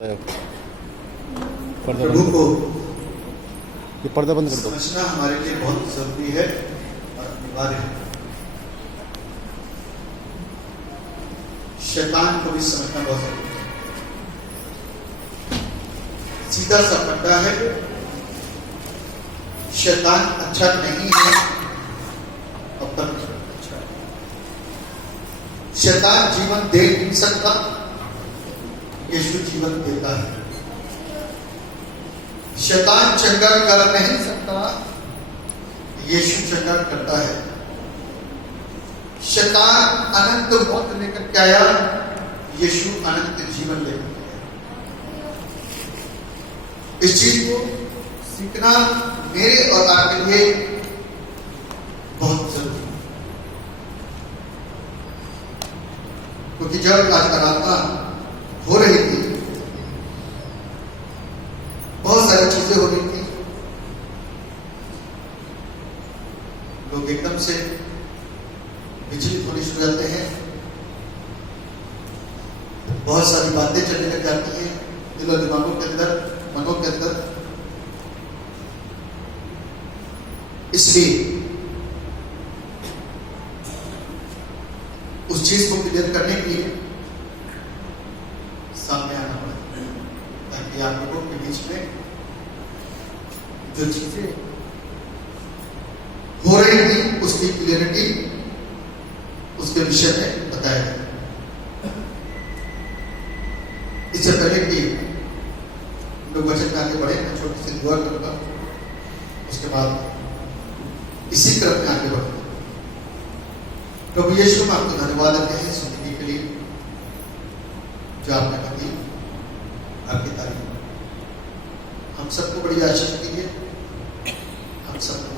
प्रभु को ये पर्दा बंद कर दो। समझना हमारे लिए बहुत जरूरी है और अनिवार्य है। शैतान को भी समझना बहुत जरूरी है। सीधा सा फंडा है, शैतान अच्छा नहीं है और परमेश्वर अच्छा है। शैतान जीवन दे नहीं सकता, यीशु जीवन देता है। शैतान चंगा कर नहीं सकता, यीशु चंगा करता है। शैतान अनंत मौत लेकर के आया, यीशु अनंत जीवन लेकर के आया। इस चीज को सीखना मेरे और आपके लिए बहुत जरूरी है, क्योंकि जब आज आराधना हो रही थी, बहुत सारी चीजें हो रही थी। लोग एकदम से विचलित होने शुरू जाते हैं, बहुत सारी बातें चलने लग जाती हैं दिल और दिमागों के अंदर, मनों के अंदर। इसलिए उस चीज को क्लियर करने के लिए सामने आना पड़ा, ताकि आप लोगों के बीच में जो चीजें हो रही थी उसकी क्लियरिटी, उसके विषय में बताया गया। इससे पहले कि लोग वचन में आगे बढ़े, मैं छोटी सी दुआ करूंगा, उसके बाद इसी क्रम में आगे बढ़ूंगा। प्रभु यीशु में आपको धन्यवाद देते हैं जिंदगी के लिए जो आपने दी, आपकी तारीफ। हम सबको बड़ी आशीष दीजिए, हम सबको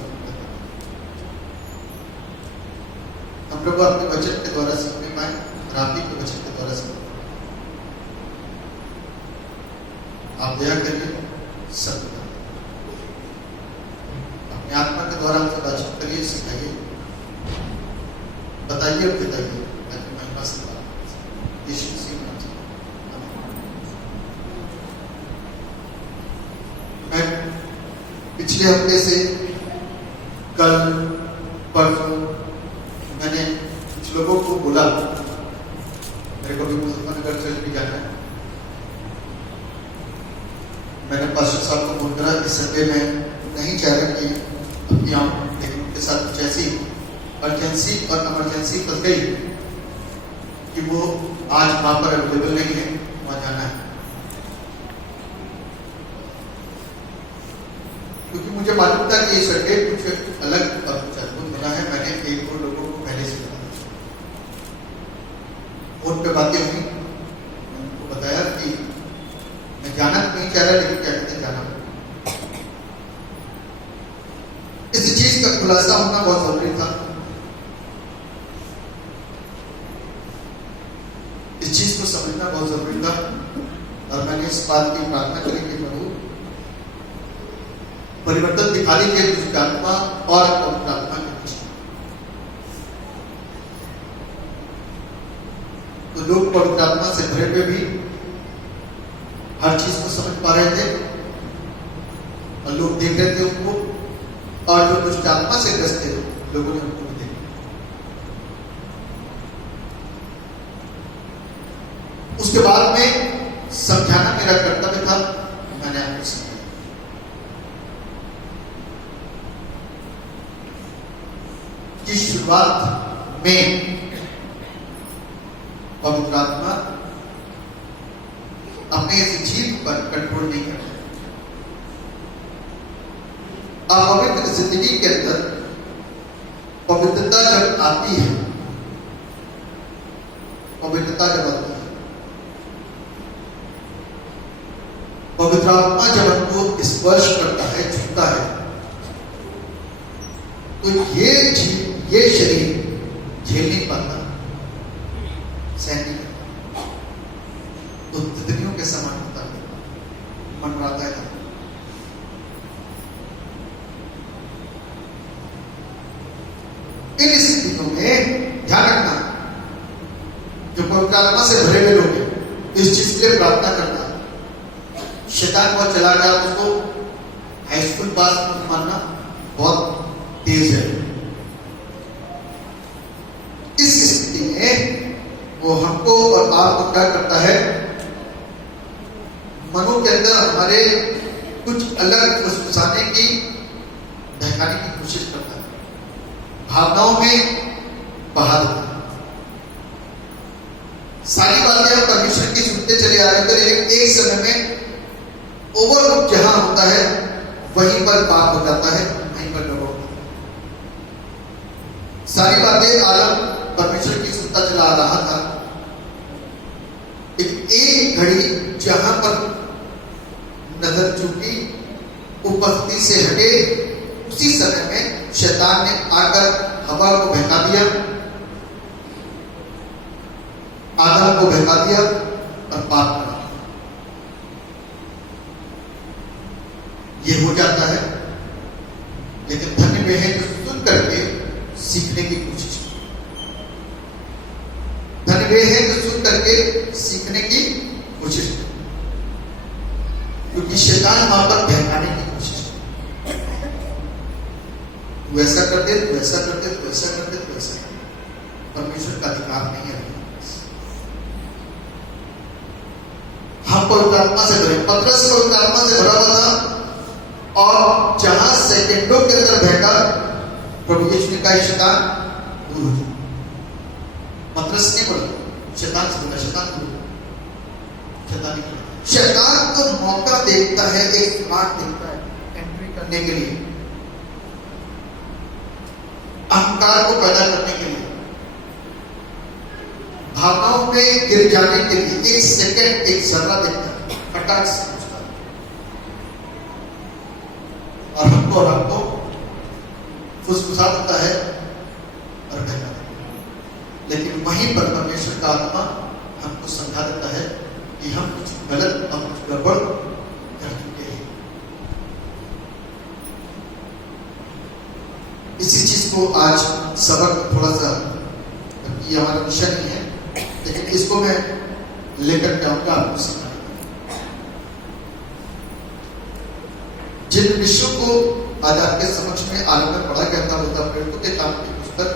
हम लोग अपने वचन के द्वारा सीखने पाए और आप ही के वचन के द्वारा सीखने। आप दया करिए, सब अपने आत्मा के द्वारा हमसे बातचीत करिए, सिखाइए, बताइए और बताइए, ताकि महिमा से बात यीशु मसीह नाम से। मैं पिछले हफ्ते से कल परसों मैंने कुछ लोगों को बोला मेरे को भी मुजफ्फरनगर चर्च भी जाना है। मैंने पास्टर साहब को फोन करा इस संडे में नहीं चाह रहा कि अपनी आऊं, लेकिन उनके साथ कुछ ऐसी अर्जेंसी और इमरजेंसी फंस गई कि वो आज वहां पर अवेलेबल नहीं है, वहां जाना है। क्योंकि मुझे मालूम था कि ये संडे कुछ अलग और कुछ अद्भुत होना है। मैंने एक दो लोगों को पहले से बताया, फोन पे बातें हुई, उनको बताया कि मैं जाना नहीं चाह रहा, लेकिन क्या कहते जाना। इस चीज का खुलासा होना बहुत जरूरी था। इस चीज को समझना बहुत जरूरी था और मैंने इस बात की प्रार्थना करी कि प्रभु परिवर्तन दिखा दीजिए दुष्ट आत्मा और पवित्र आत्मा के बीच। तो लोग पवित्र आत्मा से भरे हुए भी हर चीज को समझ पा रहे थे और लोग देख रहे थे उनको, और जो दुष्ट आत्मा से ग्रस्त थे लोगों ने उनको भी देखा। उसके बाद में समझाना मेरा कर्तव्य था, मैंने आपको समझाया। की शुरुआत में पवित्र आत्मा अपने इस जीव पर कंट्रोल नहीं करता। अपवित्र जिंदगी के अंदर पवित्रता जब आती है, पवित्रता जब आती है, पवित्र आत्मा जब हमको स्पर्श करता है, छूता है, तो ये शरीर झेल नहीं पाता, सहन नहीं करता, तो तितलियों के समान होता है, मनराता है। इन स्थितियों में ध्यान रखना, जो पवित्र आत्मा से भरे हुए लोग हैं, इस चीज के लिए प्रार्थना करना शैतान बहुत चालाक है, उसको हाई स्कूल पास मानना बहुत तेज है। इस स्थिति में वो हमको और आपको क्या करता है, मनों के अंदर हमारे कुछ अलग फुसफुसाने की, बहकाने की कोशिश करता है, भावनाओं में बहा देता है। सारी बातें हम परमेश्वर की सुनते चले आ रहे थे, एक समय में ओवरलुक जहां होता है वहीं पर पाप हो जाता है, वहीं पर गड़बड़ होता है। सारी बातें आलम परमेश्वर की सुनता चला आ रहा था, एक घड़ी जहां पर नजर चूकी, उपस्थिति से हटे, उसी समय में शैतान ने आकर हवा को बहका दिया, आदम को बहका दिया और पाप करा। ये हो जाता है, लेकिन धन्य वे हैं जो सुन करके सीखने की कोशिश करते। धन्य वे हैं जो सुन करके सीखने की कोशिश करते, क्योंकि शैतान वहां पर बहकाने की कोशिश करता। तू ऐसा कर दे, तू ऐसा कर दे, तू ऐसा कर दे, तू ऐसा कर दे। परमेश्वर का अधिकार नहीं है। हम पवित्र आत्मा से भरे, पतरस पवित्र आत्मा से भरा हुआ था, और जहां सेकंडों के अंदर बहका, प्रभु यीशु ने कहा शैतान दूर हो जा। पतरस ने बोला शैतान से बोला, शैतान दूर हो जा। शैतान नहीं बोला। शैतान तो मौका देखता है, एक स्मार्ट देखता है एंट्री करने के लिए, अहंकार को पैदा करने के लिए, भावनाओं में गिर जाने के लिए एक सेकंड, एक जर्रा देखता है, फटाक से पूछता है, और हमको फुसफुसा देता है और बहका देता है। लेकिन वहीं पर परमेश्वर का आत्मा हमको समझा देता है कि हम कुछ गलत और कुछ गड़बड़ कर चुके हैं। इसी चीज को आज सबक थोड़ा सा, ये हमारा विषय नहीं है, लेकिन इसको मैं लेकर के आऊंगा आपको सिखाने। जिन विषयों को आज आपके समक्ष में आरंभ में पढ़ा गया था, वो था प्रेरितों के काम की पुस्तक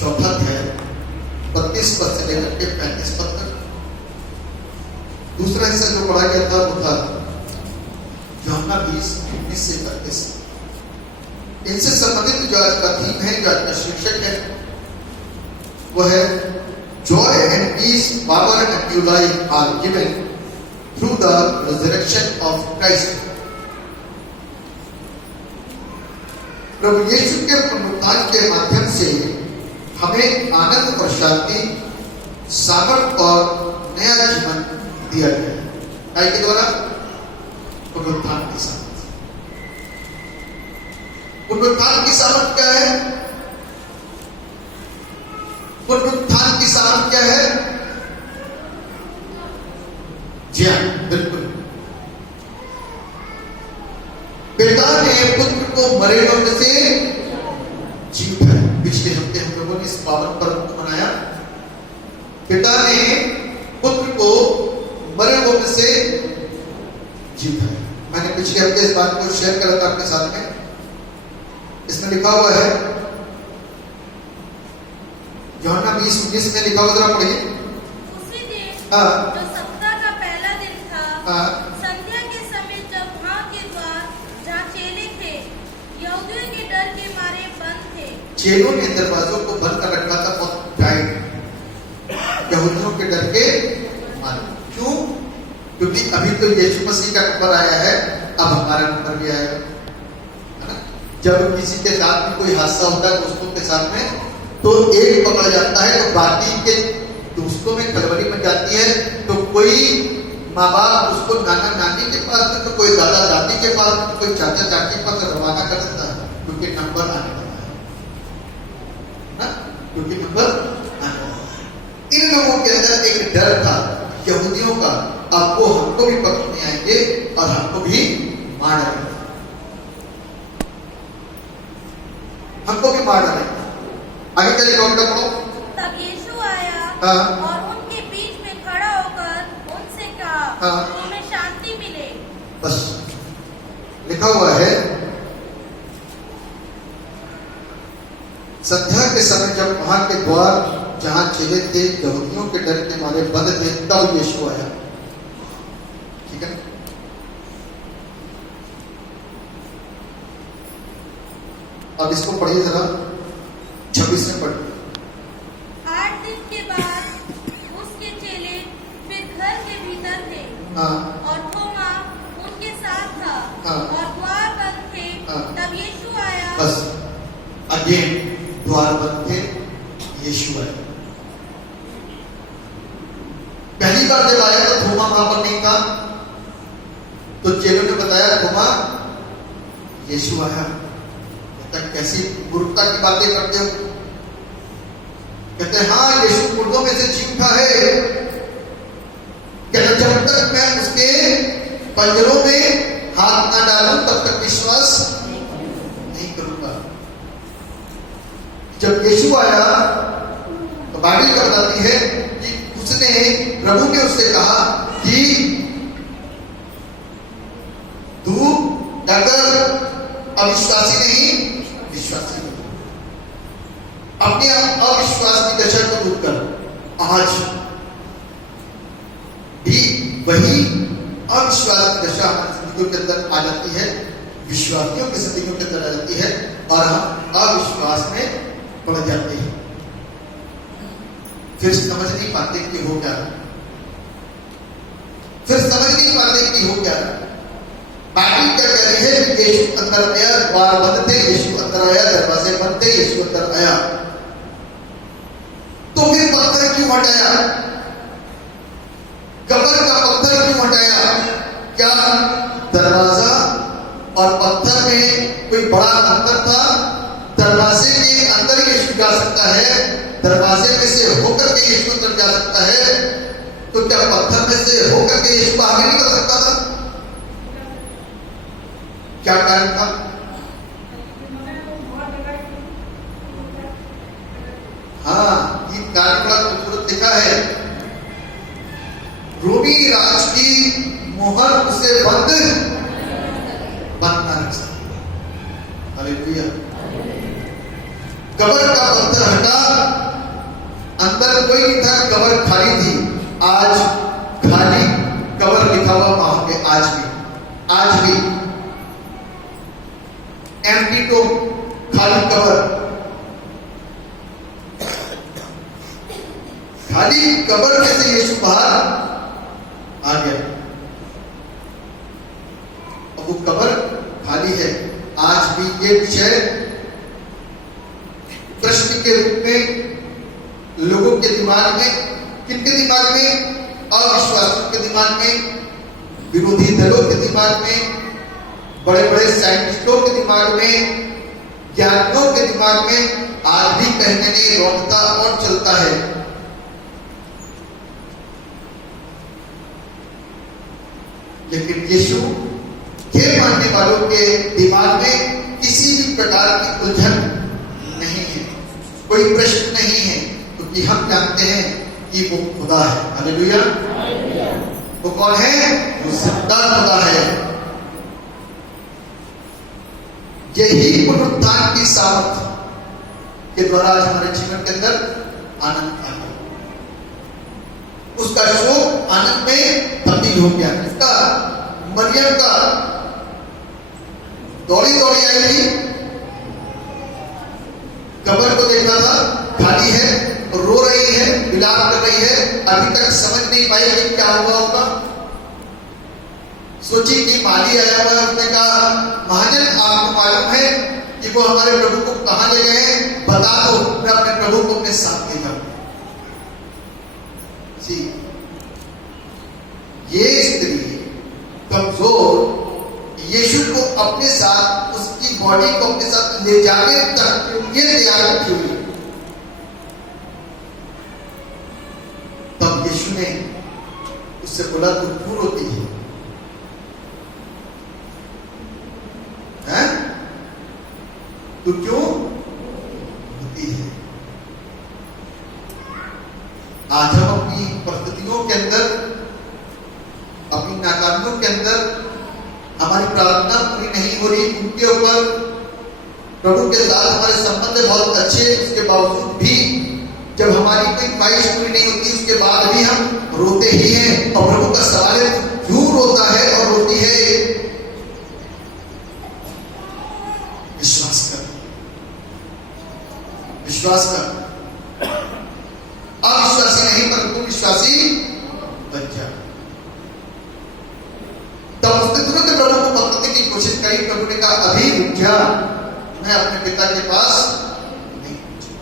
4 अध्याय 32 पद से लेकर के 35 पद तक। दूसरा हिस्सा जो पढ़ा गया था वो था यूहन्ना 20:19 से 31। इनसे संबंधित जो आज का थीम है, जो आज का शीर्षक है, वो है Joy and peace, power and new life are given through the resurrection of Christ. प्रभु यीशु के पुनरुत्थान के माध्यम से हमें आनंद और शांति, सामर्थ और नया जीवन दिया गया है। काय के द्वारा? पुनरुत्थान की सामर्थ। पुनरुत्थान की सामर्थ क्या है? पुनरुत्थान की सामर्थ क्या है? जी हाँ, बिल्कुल। पिता ने पुत्र को मरे हुए में से जी उठाया। पिछले हफ्ते हम लोगों ने इस पावन पर्व को मनाया। पिता ने पुत्र को मरे हुए में से जी उठाया। मैंने पिछले हफ्ते इस बात को शेयर करा था आपके साथ में। इसमें लिखा हुआ है, यूहन्ना 20:19 में लिखा हुआ, जरा पढ़िए। उसी दिन हाँ। जो सप्ताह का पहला दिन था, हाँ। संध्या के समय जब वहां के द्वार जहाँ चेले थे, यहूदियों के डर के मारे बंद थे। चेलों ने दरवाजों को बंद कर रखा था, बहुत टाइट, यहूदियों के डर के मारे। क्यों? क्योंकि अभी तो यीशु मसीह का नंबर आया है, अब हमारा नंबर भी आएगा, है ना? जब किसी के साथ में कोई हादसा होता है दोस्तों के साथ में, तो एक पकड़ा जाता है तो बाकी के दोस्तों में खलबली मच जाती है। तो कोई माँ बाप उसको नाना नानी के पास, तो कोई दादा दादी के पास, तो कोई चाचा चाची के पास रवाना कर देता है, क्योंकि नंबर आने वाला है ना, क्योंकि नंबर आने वाला है। इन लोगों के अंदर एक डर था यहूदियों का, अब वो हमको भी पकड़ने आएंगे और हमको भी मार डालेंगे, हमको भी मार डालेंगे। आगे चलिए डॉक्टर पढ़ो। तब यीशु आया और उनके बीच में खड़ा होकर उनसे कहा, तुम्हें शांति मिले। बस लिखा हुआ है, संध्या के समय जब वहां के द्वार जहां चेले थे यहूदियों के डर के मारे बंद थे, तब यीशु आया। ठीक है, अब इसको पढ़िए जरा, 26 में पढ़िए। 8 दिन के बाद उसके चेले फिर घर के भीतर थे हाँ और थोमा उनके साथ था हाँ। और द्वार बंद थे। हाँ। तब यीशु आया। बस अगेन द्वार बंद थे, यीशु आया। पहली बार जब आया तो थोमा वहां पर नहीं था, तो चेलों ने बताया थोमा यीशु आया। कैसी मूर्खता की बातें करते हो। कहते हैं हाँ यीशु मुर्दों में से जी उठा है। कहते जब तक मैं उसके पंजरों में हाथ ना डालूं तब तक विश्वास नहीं करूंगा। जब यीशु आया तो बाइबल बताती है कि उसने, प्रभु ने उससे कहा कि तू अगर अविश्वासी नहीं विश्वासी हो, अपने अविश्वास की दशा को दूर कर। आज भी वही अविश्वास की दशा हमारी जिंदगियों के अंदर आ जाती है, विश्वासियों की जिंदगियों के अंदर आ जाती है और हम अविश्वास में पड़ जाते हैं। फिर समझ नहीं पाते कि हो क्या रहा, फिर समझ नहीं पाते कि हो क्या रहा। बाइबल क्या कह रही है कि यीशु अंदर आया, द्वार बंद थे, यीशु अंदर आया, दरवाजे बंद थे, यीशु अंदर आया। तो फिर पत्थर क्यों हटाया? कब्र का पत्थर क्यों हटाया? क्या दरवाजा और पत्थर में कोई बड़ा अंतर था? दरवाजे के अंदर यीशु जा सकता है, दरवाजे में से होकर के यीशु अंदर जा सकता है, तो क्या पत्थर में से होकर के यीशु बाहर निकल सकता था? क्या कारण था? हाँ, ये कारण बड़ा खूबसूरत लिखा है। रोमी राज की मोहर उसे बंद ना रख सकती। हालेलुया। कब्र का पत्थर हटा, अंदर कोई नहीं था, कब्र खाली थी। आज खाली कब्र लिखा हुआ वहां पे, आज भी एम्प्टी टोम, खाली कब्र, खाली कब्र में से यीशु बाहर आ गया। अब वो कब्र खाली है। आज भी ये विषय प्रश्न के रूप में लोगों के दिमाग में, किनके दिमाग में? अविश्वासियों के दिमाग में, विरोधी दलों के दिमाग में, बड़े बड़े साइंटिस्टों के दिमाग में, ज्ञानियों के दिमाग में आज भी कहीं न कहीं रौंदता और चलता है। लेकिन यीशु के मानने वालों के दिमाग में किसी भी प्रकार की उलझन नहीं है, कोई प्रश्न नहीं है, क्योंकि हम जानते हैं कि वो खुदा है। हालेलुया। वो कौन है? वो जिंदा खुदा है। यही पुनरुत्थान की सामर्थ के द्वारा आज हमारे जीवन के अंदर आनंद आ गया। उसका शोक आनंद में तब्दील हो गया। इसका मरियम का दौड़ी दौड़ी आई थी, कब्र को देखा था, खाली है, रो रही है, विलाप कर रही है, अभी तक समझ नहीं पाई कि क्या हुआ होगा। सोची कि माली आया हुआ है, उसने कहा महाजन आपको मालूम है कि वो हमारे प्रभु को कहां ले गए हैं, बता दो, मैं अपने प्रभु को अपने साथ ले जाऊं। ये स्त्री कमजोर यीशु को अपने साथ, उसकी बॉडी को अपने साथ ले जाने तक ये तैयार क्यों हुई? तब यीशु ने उससे बोला तू क्यों रोती है? तू क्यों रोती है? आज हम अपनी परिस्थितियों के अंदर, अपनी नाकामियों के अंदर हमारी प्रार्थना पूरी नहीं हो रही, उनके ऊपर प्रभु के साथ हमारे संबंध बहुत अच्छे, उसके बावजूद भी जब हमारी कोई ख्वाहिश पूरी नहीं होती उसके बाद भी हम रोते ही हैं। और प्रभु का सवाल है, क्यों रोता है और रोती है? विश्वास कर, विश्वास कर। अविश्वासी नहीं परंतु विश्वासी बन जा। तब उसने तुरंत प्रभु को पकड़ने की कोशिश करी। प्रभु ने कहा, अभी रुक जा, मैं अपने पिता के पास नहीं पहुंचा,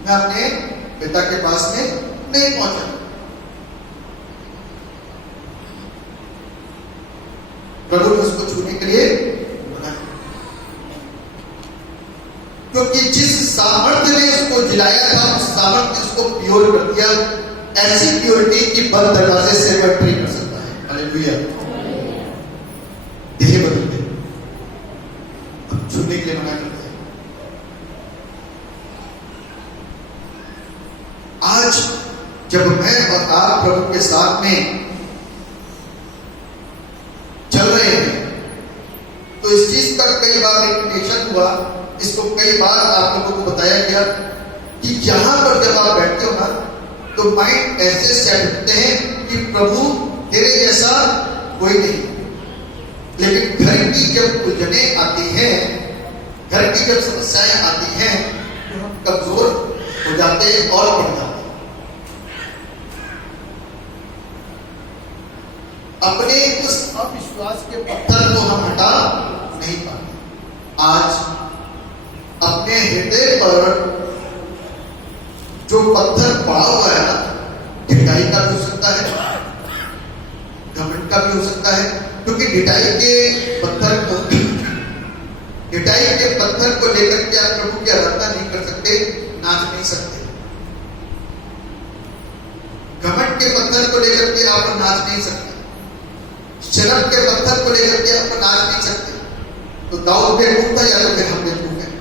मैं अपने पिता के पास में नहीं पहुंचा। प्रभु ने उसको छूने के लिए मना, क्योंकि जिस सामर्थ्य ने उसको जिलाया था उस सामर्थ्य ने उसको प्योर कर दिया। ऐसी प्योरिटी की बंद दरवाजे से एंट्री कर सकता है। हालेलुया। देह बदल दे, अब छूने के लिए मना करते हैं। आज जब मैं और आप प्रभु के साथ में चल रहे हैं तो इस चीज का कई बार इंडिकेशन हुआ, इसको कई बार आप लोगों को बताया गया कि यहां पर जब आप बैठते हो ना तो माइंड ऐसे सेट होते हैं कि प्रभु तेरे जैसा कोई नहीं। लेकिन घर की जब उलझने आती हैं, घर की जब समस्याएं आती हैं तो हम कमजोर हो जाते हैं और बढ़ जाते हैं। अपने उस अविश्वास के पत्थर को हम हटा नहीं पाते। आज अपने हृदय पर जो पत्थर पड़ा हुआ है ना, ढिठाई का भी हो सकता है, घमंड का भी हो सकता है, क्योंकि ढिठाई के पत्थर को लेकर के आप प्रभु की आराधना नहीं कर सकते, नाच नहीं सकते। घमंड के पत्थर को लेकर के आप नाच नहीं सकते, शर्म के पत्थर को लेकर के आप नाच नहीं सकते। तो दाऊद बेवकूफ था या तो फिर हम बेवकूफ हैं?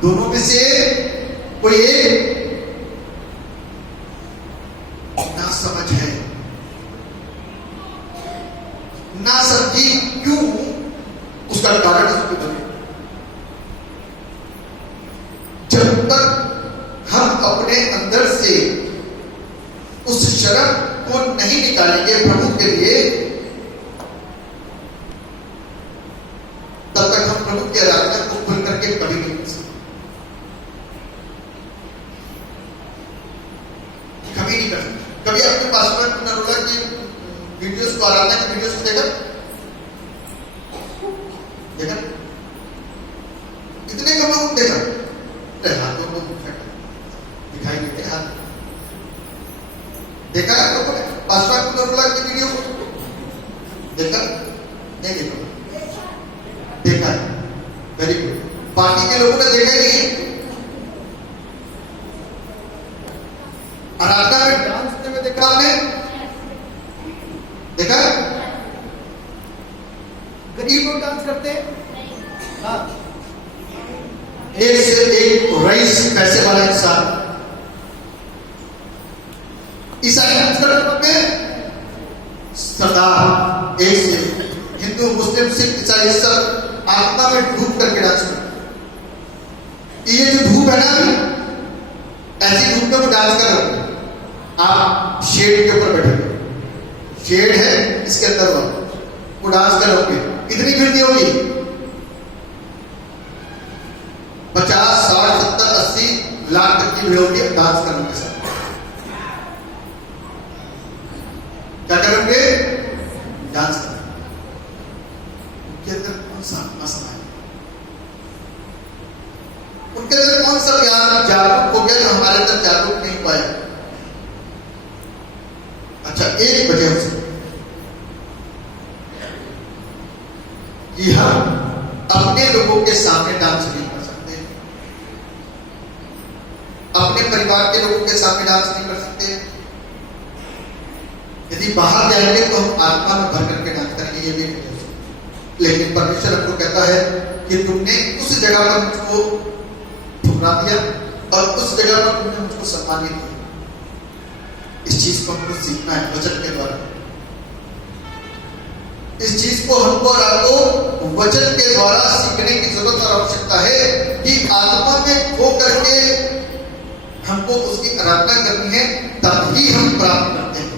दोनों में से कोई एक ना समझ है, ना समझी क्यों, उसका कारण उसके बने। जब तक हम अपने अंदर से उस शर्म को नहीं निकालेंगे प्रभु के लिए, तब तक हम प्रभु की आराधना को खुल करके कभी नहीं कर सकते, कभी नहीं कर सकते। कभी आपके पास में नरोला की वीडियोस को, आराधना की वीडियोस को देखा कितने कम लोग देखा? हाथों को दिखाई देते हाथ देखा है लोगों ने? पासवान नरोला की वीडियो देखा नहीं? देखा है, वेरी गुड। बाकी के लोगों ने देखा ही नहीं है। आराधना में डांस करते हुए देखा आपने? देखा? गरीब लोग डांस करते हैं? हाँ। एक से एक रईस पैसे वाला इंसान ईसाई डांस करते सरदार, एक से हिंदू मुस्लिम सिख ईसाई सब आत्मा में डूब करके डांस करते। ये जो धूप है ना, ऐसी धूप में वो डांस कर रहे। आप शेड के ऊपर बैठे, शेड है इसके अंदर वो डांस कर रहे, इतनी भीड़ नहीं होगी। 50, 60, 70, 80 लाख तक की भीड़ होगी डांस करने के साथ। क्या करेंगे? डांस करेंगे। उनके अंदर कौन सा मसला है? उनके अंदर कौन सा प्यार जागरूक हो गया जो हमारे अंदर जागरूक नहीं पाया? अच्छा, एक वजह हो सकती कि हम अपने लोगों के सामने डांस नहीं कर सकते, अपने परिवार के लोगों के सामने डांस नहीं कर सकते। यदि बाहर जाएंगे तो हम आत्मा में भर करके डांस करेंगे, ये भी नहीं हो सकता। लेकिन परमेश्वर हमको कहता है कि तुमने उस जगह पर मुझको ठुकरा दिया और उस जगह पर तुमने मुझको सम्मान नहीं दिया। इस चीज को हमको सीखना है वचन के द्वारा। इस चीज को हमको और आपको वचन के द्वारा सीखने की जरूरत और आवश्यकता है कि आत्मा में खो करके हमको उसकी आराधना करनी है, तभी हम प्राप्त करते हैं,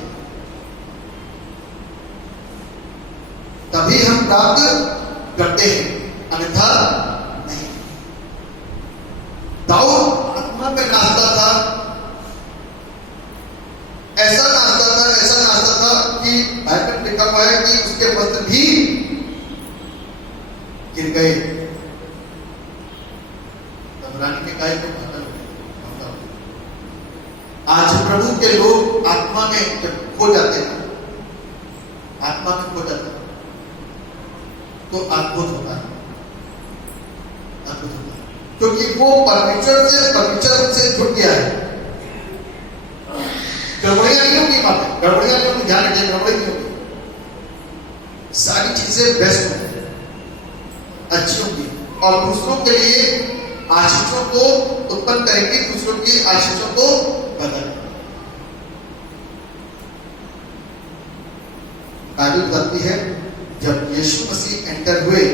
तभी हम प्राप्त करते हैं, अन्यथा नहीं। दाऊद आत्मा में नाचता था, ऐसा नाचता था कि बाइबल में लिखा हुआ है कि उसके वस्त्र भी गिर गए। घबराने के काय को पागल हो गए। आज प्रभु के लोग आत्मा में जब खो जाते हैं, आत्मा में खो जाते हैं, तो अद्भुत होता है, अद्भुत होता है, क्योंकि वो परमेश्वर से जुट गया है। गड़बड़ियां नहीं होगी, बात गड़बड़ियां नहीं होगी, ध्यान रखिए, गड़बड़ी नहीं होगी। सारी चीजें बेस्ट होंगी, अच्छी होंगी और दूसरों के लिए आशीषों को उत्पन्न करेंगे, दूसरों की आशीषों को बदलेंगे। बाइबल बताती है जब यीशु मसीह एंटर हुए,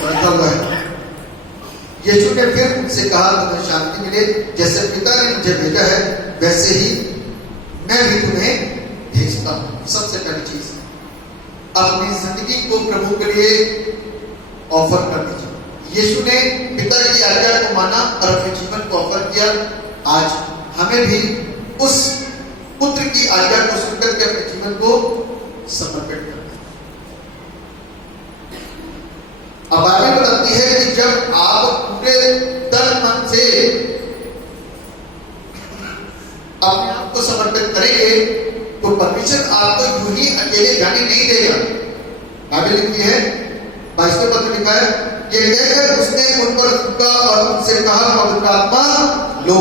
लिखा हुआ है यीशु ने फिर उनसे कहा तुम्हें शांति मिले, जैसे पिता ने मुझे भेजा है वैसे ही मैं भी तुम्हें भेजता हूं। सबसे पहली चीज अपनी जिंदगी को प्रभु के लिए ऑफर कर दीजिए। यीशु ने पिता की आज्ञा को माना और अपने जीवन को ऑफर किया। आज हमें भी उस पुत्र की आज्ञा को सुनकर के अपने जीवन को समर्पित करना है। अब बाइबल बताती है कि जब आप पूरे तन मन से अपने आप को समर्पित करेंगे तो परमेश्वर आपको यूं ही अकेले जाने नहीं देगा। बाइबल लिखती है 22वें पद में लिखा है, ये कहकर उसने उन पर थूका और उनसे कहा पवित्र आत्मा लो,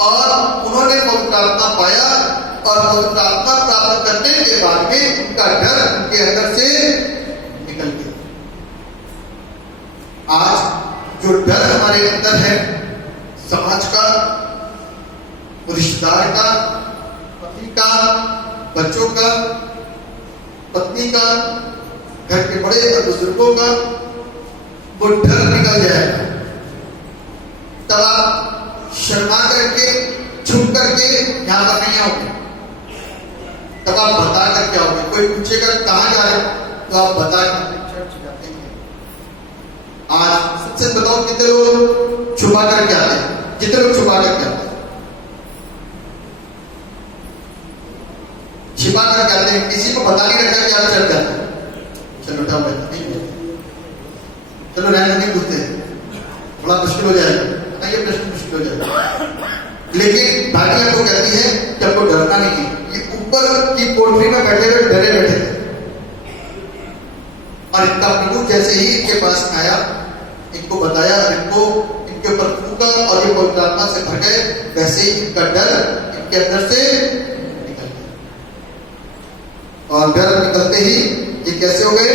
और उन्होंने पवित्र आत्मा पाया और पवित्र आत्मा प्राप्त करने के बाद में उनका डर उनके अंदर से निकल गया। आज जो डर हमारे अंदर है, समाज का, रिश्तेदार का, पति का, बच्चों का, पत्नी का, घर के बड़े और बुजुर्गों का, वो डर निकल जाएगा। तब आप शर्मा करके, छुप करके यहां पर नहीं आओगे, तब आप बता करके आओगे। कोई पूछेगा कहां जा रहे हो तो आप बता चर्च जाते हैं। आज सबसे बताओ कितने लोग छुपा करके आते हैं, कितने लोग छुपा करके आते हैं, छिपा करके आते हैं, किसी को बता नहीं रखा कि आप चर्च जाते हैं। चलो उठाओ, नहीं चलो रहने नहीं पूछते, बड़ा मुश्किल हो जाएगा, ये प्रश्न मुश्किल हो जाएगा। लेकिन बाइबल आपको कहती है कि आपको डरना नहीं है। ये ऊपर की कोठरी में बैठे हुए डरे बैठे थे और इनका प्रभु जैसे ही इनके पास आया, इनको बताया, इनको इनके ऊपर फूका और ये पवित्र आत्मा से भर गए, वैसे ही इनका डर इनके अंदर से निकल गया। और डर निकलते ही ये कैसे हो गए?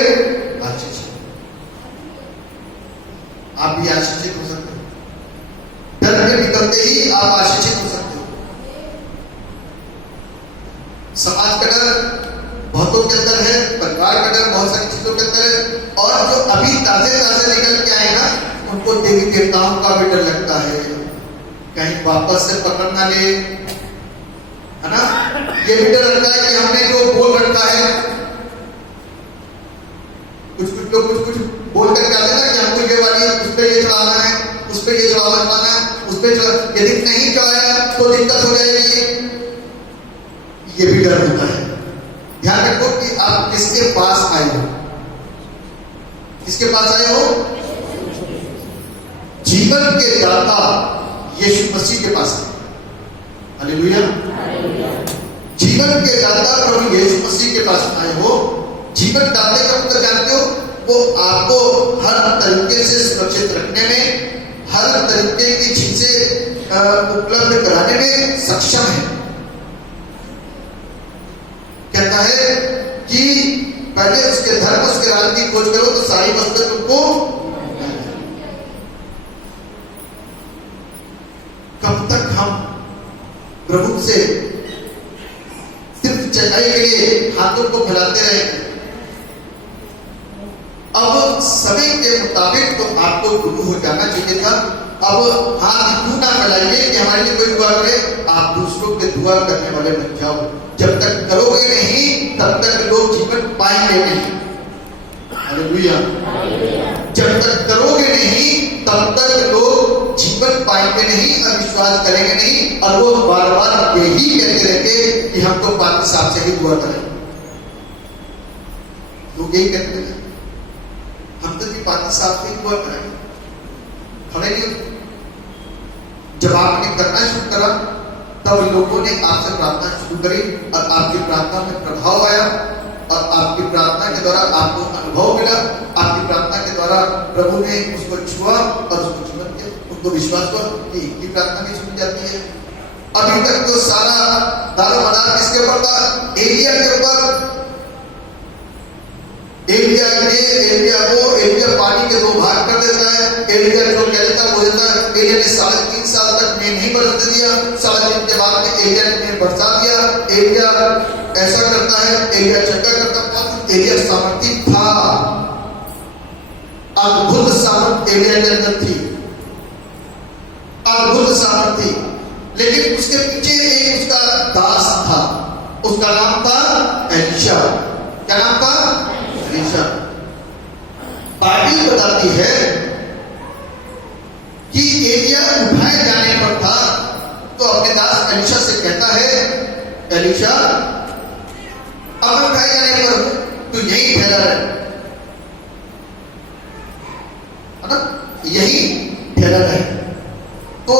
आशीषित। आप भी आशीषित हो सकते हो, डर में निकलते ही आप आशीषित हो सकते हो। समाज का डर बहुतों के अंदर है, परिवार का डर बहुत सारी चीजों के अंदर है, और जो अभी ताजे निकल के आए ना, उनको देवी देवताओं का भी डर लगता है, कहीं वापस से पकड़ ना ले, है ना। ये भी डर लगता है कि हमने जो बोल रखा है, कुछ लोग कुछ बोल करके आते हैं ना कि हमको ये वाली उस पर ये चढ़ाना है, उस पर ये चढ़ाना है, उस पर यदि नहीं चढ़ाया तो दिक्कत हो जाएगी। ये भी डर होता है। ध्यान रखो कि आप किसके पास आए हो, किसके पास आए हो? जीवन के दाता यीशु मसीह के पास आए। हालेलुया। जीवन के दाता प्रभु यीशु मसीह के पास आए हो। जीवन दाते का मतलब जानते हो, वो आपको हर तरीके से सुरक्षित रखने में, हर तरीके की चीजें उपलब्ध कराने में सक्षम है। कहता है कि पहले उसके धर्म, उसके राज्य की खोज करो तो सारी वस्तुएं तुमको। कब तक हम प्रभु से सिर्फ चंगाई के लिए हाथों को फैलाते रहे। अब समय के मुताबिक तो आपको गुरु हो जाना चाहिए था। अब हाथ क्यों ना फैलाइए कि हमारे लिए कोई दुआ करे, आप दूसरों के दुआ करने वाले बन जाओ। जब तक करोगे नहीं तब तक लोग जीवन पाएंगे नहीं। हालेलुया। जब तक करोगे नहीं तब तक लोग जीवन पाएंगे नहीं और विश्वास करेंगे नहीं, और वो बार बार यही कहते रहते कि हम तो पादरी साहब से ही दुआ करें। लोग यही कहते हैं हम तो भी पादरी साहब से ही दुआ करेंगे। खड़े नहीं होते। जब आपने करना शुरू करा तब लोगों ने आपसे प्रार्थना शुरू करी और आपकी प्रार्थना में प्रभाव आया, और आपकी प्रार्थना के द्वारा आपको अनुभव मिला। आपकी प्रार्थना के द्वारा प्रभु ने उसको छुआ और उसको जीवन दिया। उनको विश्वास हुआ कि इनकी प्रार्थना भी सुनी जाती है। अभी तक तो सारा दारोमदार किसके ऊपर था? एलिया के ऊपर। एलिया ये, एलिया वो, एलिया पानी के दो भाग कर देता है। एलिया जो कहता है वो देता है। एलिया ने 3.5 साल तक में नहीं बरसने दिया। 3.5 के बाद में एलिया ने बरसा दिया। एलिया ऐसा करता है, एलिया चक्कर करता है। एलिया सामर्थी था, अद्भुत सामर्थ एलिया के अंदर थी, अद्भुत सामर्थी। लेकिन उसके पीछे एक उसका दास था, उसका नाम था एलीशा। क्या नाम था? एलीशा। बाइबल बताती है कि एलिया उठाए जाने पर था तो अपने दास एलीशा से कहता है, एलीशा अब उठाए जाने पर तू यही ठहरा रहे, है ना, यही ठहरा रहे। तो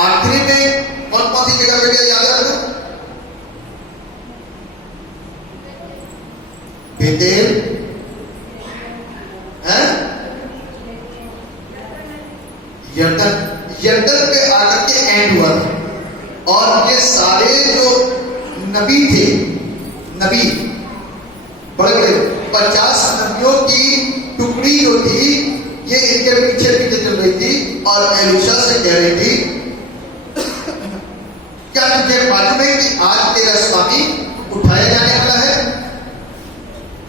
आखिरी में कौन कौन सी जगह पे गया याद है आपको? बेतेल है, यरदन पे आकर के एंड हुआ था। और ये सारे जो नबी थे, नबी बड़े बड़े 50 नबियों की टुकड़ी जो थी ये इनके पीछे पीछे चल रही थी और एलीशा से कह रही थी, क्या तुझे मालूम है कि आज तेरा स्वामी उठाया जाने वाला है?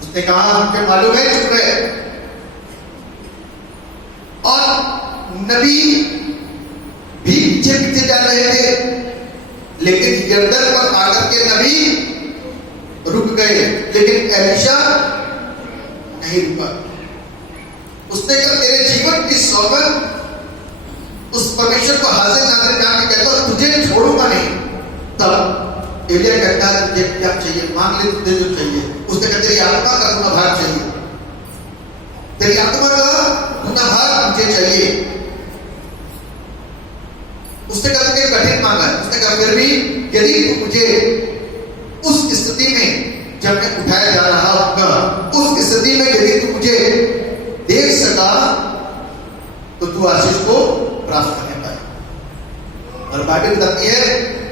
उसने कहा मुझे मालूम है, चुप रहे। और नबी भी पीछे पीछे जा रहे थे, लेकिन यरदन पर आकर के नबी रुक गए, लेकिन एलीशा नहीं रुका। उसने कहा तेरे जीवन की सौगंध उस परमेश्वर को हाजिर नाज़िर जान के कहता तुझे छोड़ूंगा नहीं। तब एलिया कहता है तुझे क्या चाहिए, मांग ले, तुझे जो चाहिए। उसने कहा तेरी आत्मा का गुनाभार चाहिए, तेरी आत्मा का गुनाभार मुझे चाहिए। उसने कहा तुझे कठिन मांगा है। उसने कहा फिर भी यदि तू मुझे उस स्थिति में जब मैं उठाया जा रहा होगा, उस स्थिति में यदि तू मुझे देख सका तो तू आशीष को प्राप्त करने पाए। और बाइबल बताती है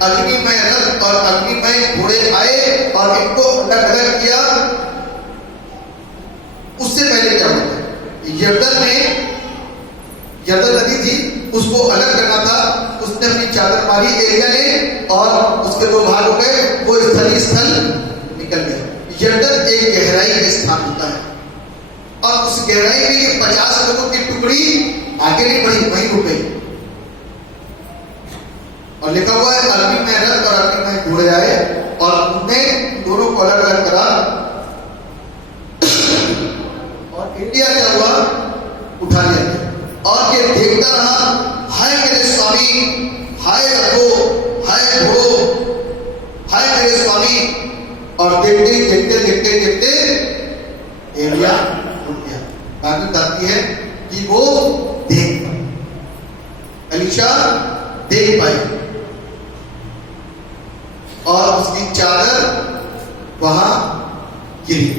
अग्निमय रथ और अग्निमय घोड़े आए और इनको अलग अलग किया। उससे पहले क्या होता है, यरदन नदी थी, उसको अलग करना था। उसने अपनी चादर मारी एलिया ने और उसके दो भाग हो गए, वो स्थलीय स्थल निकल गए। यरदन एक गहराई का स्थान होता है और उस गहराई में ये 50 लोगों की टुकड़ी आगे नहीं बढ़ी, वहीं रुक गई। और लिखा हुआ है अग्निमय रथ और अग्निमय घोड़े आए और उन्हें दोनों को अलग अलग करा। और इंडिया क्या हुआ, उठा लिया गया। और ये देखता रहा, हाय मेरे स्वामी, हाय रखो, हाय घोड़ो, हाय मेरे स्वामी। और देखते देखते देखते देखते एलिया उठ गया। बाइबल बताती है कि वो देख पाए, एलीशा देख पाए और उसकी चादर वहां गिरी।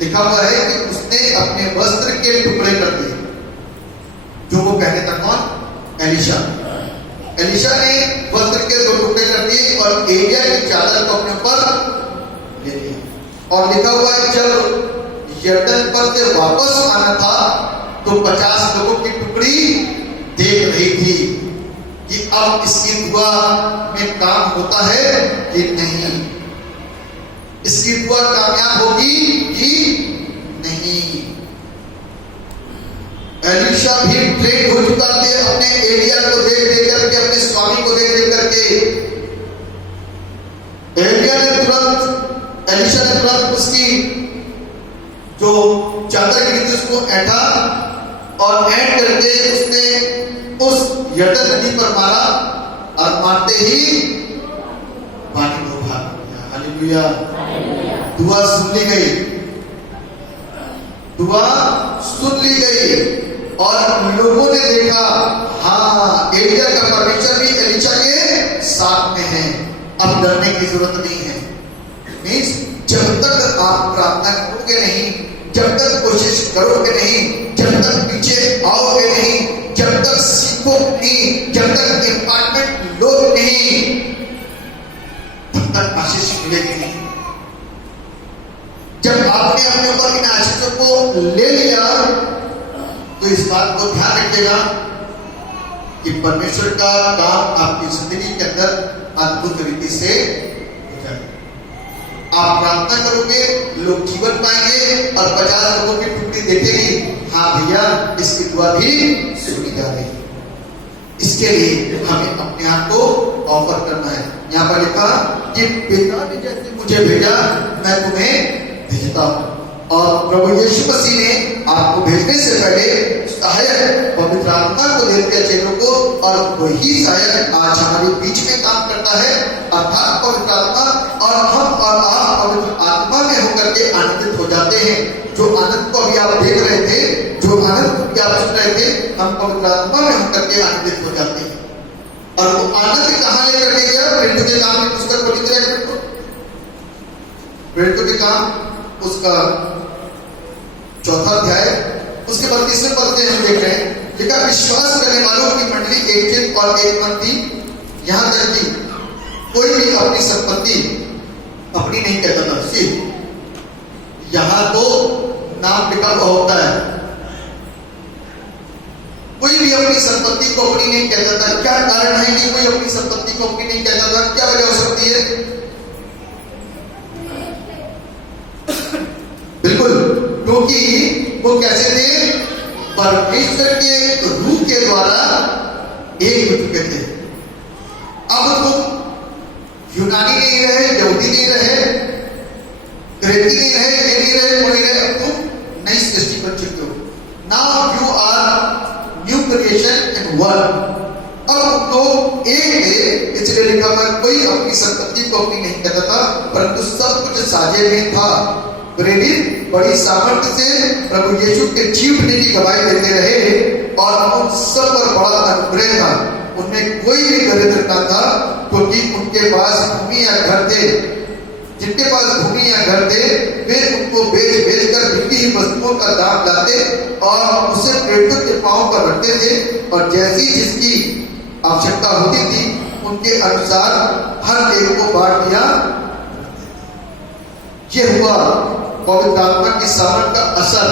लिखा हुआ है कि उसने अपने वस्त्र के टुकड़े कर दिए। जो वो पहने था कौन? एलीशा। एलीशा ने वस्त्र के 2 टुकड़े कर दिए और एलिया की चादर को अपने ऊपर ले लिया। और लिखा हुआ है जब यरदन पर से वापस आना था तो 50 लोगों की टुकड़ी देख रही थी। अब इसकी दुआ में काम होता है कि नहीं, इसकी दुआ कामयाब होगी कि नहीं। एलीशा भी ट्रेन हो चुका थे अपने एलिया को देख देख करके, अपने स्वामी को देख देख करके। एलीशा ने तुरंत उसकी जो चादर गिरी थी उसको ऐंठा और ऐंठ करके उसने उस यरदन नदी पर मारा और मारते ही पानी को भाग गया। हालेलुया। दुआ सुन ली गई, दुआ सुन ली गई और लोगों ने देखा हाँ एलिया का परमेश्वर भी एलीशा के साथ में है, अब डरने की जरूरत नहीं है। मीन्स जब तक आप प्रार्थना करोगे नहीं, जब तक कोशिश करोगे नहीं, जब तक पीछे आओगे नहीं, जब तक सीखो नहीं, जब तक इम्पार्टमेंट लो नहीं, तब तक आशीष मिलेगी नहीं। जब आपने अपने ऊपर इन आशीषों को ले लिया तो इस बात को ध्यान रखिएगा कि परमेश्वर का काम आपकी जिंदगी के अंदर अद्भुत रीति से हो जाएगा। आप प्रार्थना करोगे, लोग जीवन पाएंगे और 50 लोगों की टुकड़ी देखेगी, हाँ भैया इसकी दुआ भी सुनी जा रही है। इसके लिए हमें अपने आप को ऑफर करना है। यहाँ पर लिखा कि पिता ने जैसे मुझे भेजा मैं तुम्हें भेजता हूं। और प्रभु यीशु मसीह ने आपको भेजने से पहले सहायक पवित्र आत्मा को देते हैं चेलों को, और वही सहायक आज हमारे बीच में काम करता है, अर्थात पवित्र आत्मा। और हम और आप पवित्र आत्मा में होकर के आनंदित हो जाते हैं। जो आनंद को अभी आप देख रहे थे, जो आनंद को आप सुन रहे थे, हम पवित्र आत्मा में होकर के आनंदित हो जाते हैं। और वो आनंद कहाँ लेकर के गया? प्रेरितों के काम की पुस्तक को लिख रहे हैं, प्रेरितों के काम उसका 4वां अध्याय उसके 32वें पद से हम देख रहे हैं, लिखा विश्वास करने वालों की मंडली एक चित्त और एक मन थी, यहां तक कि कोई भी अपनी संपत्ति अपनी नहीं कहता था। सिर्फ यहां तो नाम लिखा हुआ होता है, कोई भी अपनी संपत्ति को अपनी नहीं कहता था। क्या कारण है कि कोई अपनी संपत्ति को अपनी नहीं कहता था? क्या वजह हो सकती है? बिल्कुल, क्योंकि वो कैसे थे? परमेश्वर के रूह के द्वारा एक हो चुके थे। अब तुम यूनानी नहीं रहे, यहूदी नहीं रहे, क्रेती नहीं रहे, ये नहीं रहे, वो नहीं रहे, अब तुम नई सृष्टि बन चुके हो। Now you are new creation in one. अब तो एक थे, इसलिए लिखा हुआ कोई अपनी संपत्ति को अपनी नहीं कहता था, परंतु सब कुछ साझे में था। प्रेरित बड़ी सामर्थ्य से प्रभु यीशु के जीवने की गवाही देते रहे और उन सब पर बड़ा अनुग्रह था। उनमें कोई भी दरिद्र न था, क्योंकि उनके पास भूमि या घर थे। जिनके पास भूमि या घर थे वे उनको बेच बेच कर बिकी हुई वस्तुओं का दाम लाते और उसे प्रेरितों के पांव पर रखते थे, और जैसी जिसकी आवश्यकता होती थी उनके अनुसार हर एक को बांट दिया। ये हुआ पवित्र आत्मा की सामर्थ का असर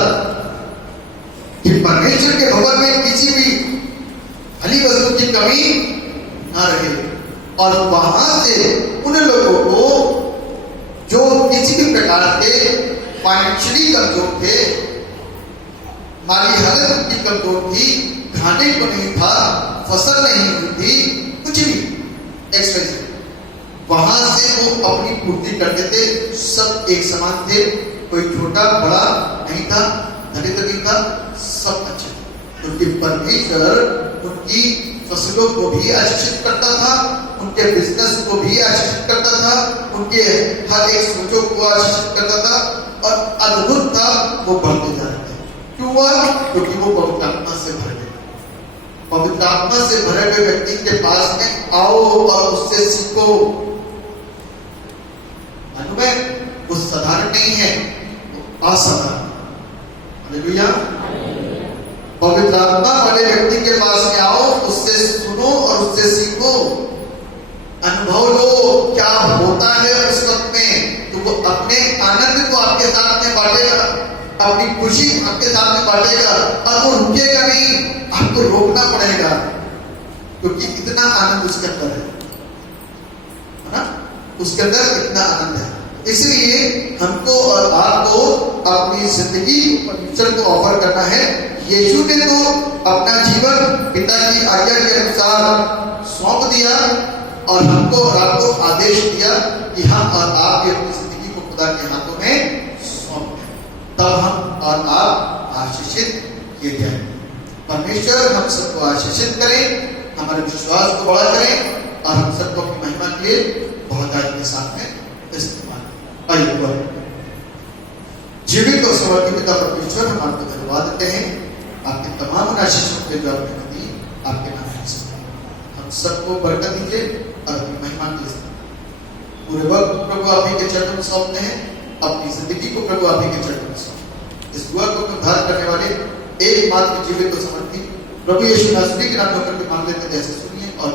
कि परमेश्वर के भवन में किसी भी भली वस्तु की कमी ना रहे। और वहां से उन लोगों को जो किसी भी प्रकार के फाइनेंशियली कमजोर थे, माली हालत उनकी कमजोर थी, खाने को नहीं था, फसल नहीं हुई थी, कुछ भी एक्सपेंसिव, वहां से वो अपनी पूर्ति करते थे। सब एक समान थे, कोई छोटा बड़ा नहीं था, दरिद्र नहीं था, सब अच्छे थे, क्योंकि परमेश्वर उनकी फसलों को भी आशीषित करता था, उनके बिजनेस को भी आशीषित करता था, उनके हर एक सोचों को आशीषित करता था, और अद्भुत था वो बढ़ते जा रहे थे। क्यों हुआ? क्योंकि वो पवित्र आत्मा से भरे गए। पवित्र आत्मा से भरे हुए व्यक्ति के पास में आओ और उससे सीखो। वो साधारण नहीं है, वो असाधारण। हालेलुया। पवित्र आत्मा वाले व्यक्ति के पास में आओ, उससे सुनो और उससे सीखो, अनुभव लो क्या होता है उस वक्त में। तो वो अपने आनंद को आपके साथ में बांटेगा, अपनी खुशी आपके साथ में बांटेगा, और वो रुकेगा नहीं, आपको रोकना पड़ेगा। क्योंकि इतना आनंद उसके अंदर है ना, उसके अंदर इतना आनंद है। इसलिए हमको और आपको अपनी जिंदगी परमेश्वर को ऑफर करना है। यीशु ने तो अपना जीवन पिता की आज्ञा के अनुसार सौंप दिया और हमको और आपको आदेश दिया कि हम और आप भी अपनी जिंदगी को खुदा के हाथों में सौंप दें, तब हम और आप आशीषित किए जाए। परमेश्वर हम सबको आशीषित करें, हमारे विश्वास को बड़ा करें और हम सबको अपनी महिमा के लिए बहुतायत के साथ में इस्तेमाल। आइए जीवित और समर्पित पिता परमेश्वर, हम आपको धन्यवाद देते हैं आपके तमाम आशीषों के जो आपने दी, आपके नाम हम सबको बरकत दीजिए और अपनी महिमा के लिए पूरे वक्त प्रभु आप ही के चरणों में सौंपते हैं, अपनी जिंदगी को प्रभु आप ही के चरणों में सौंपते। इस दुआ को उद्धार करने वाले एकमात्र जीवित और समर्पित प्रभु यीशु नासरी के नाम में होकर के मांग लेते हैं, जैसे सुनिए और